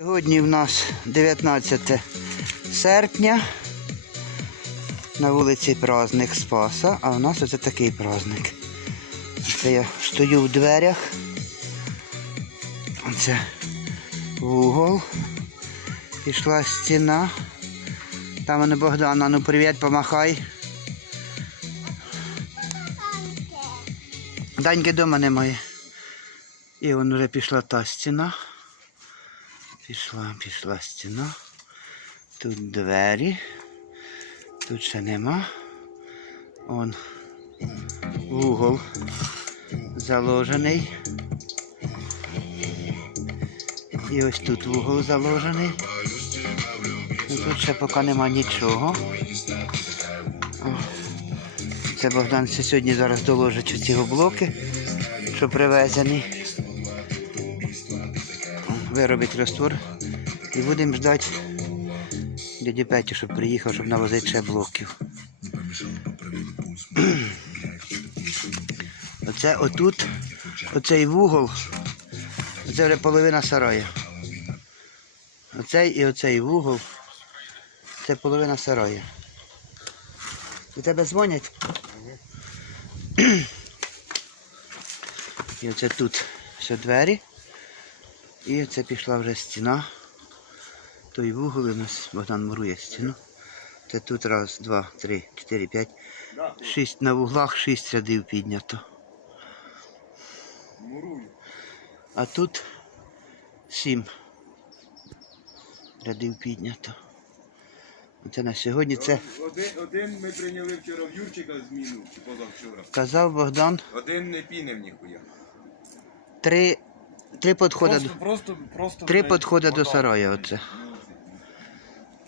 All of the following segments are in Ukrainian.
Сьогодні в нас 19 серпня. На вулиці праздник Спаса, а в нас оце такий праздник. Це я стою в дверях. Оце вугол. Пішла стіна. Там мене Богдан, а ну привіт, помахай. Даньки дома немає. І вон вже пішла та стіна. Пішла, пішла стіна. Тут двері. Тут ще нема. Он угол заложений. І ось тут вугол заложений. І тут ще поки нема нічого. Це Богдан сьогодні зараз доложить оці блоки, що привезені. Виробить раствор. І будемо ждати дяді Петю, щоб приїхав, щоб навозити ще блоків. Оце отут, оцей вугол, це вже половина сарая. Оцей і оцей вугол. Це половина сарая. У тебе дзвонять? І оце тут все двері. І оце пішла вже стіна. Той вугол у нас Богдан мурує стіну. Це тут раз, два, три, чотири, п'ять, шість. На вуглах шість рядів піднято. А тут сім рядів піднято. Оце на сьогодні це Один, один ми прийняли вчора в Юрчика зміну, чи позавчора. казав Богдан. Один не пінем ніхуя. Три, три підходи, Просто, просто, просто. три підходи до сараю. Оце.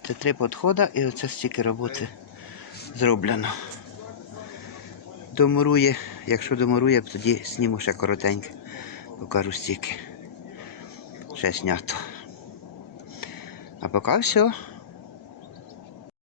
Це три підходи і оце стільки роботи зроблено. Домурує, якщо домурує, тоді сніму ще коротеньке. Покажу стільки. Ще знято. А поки все.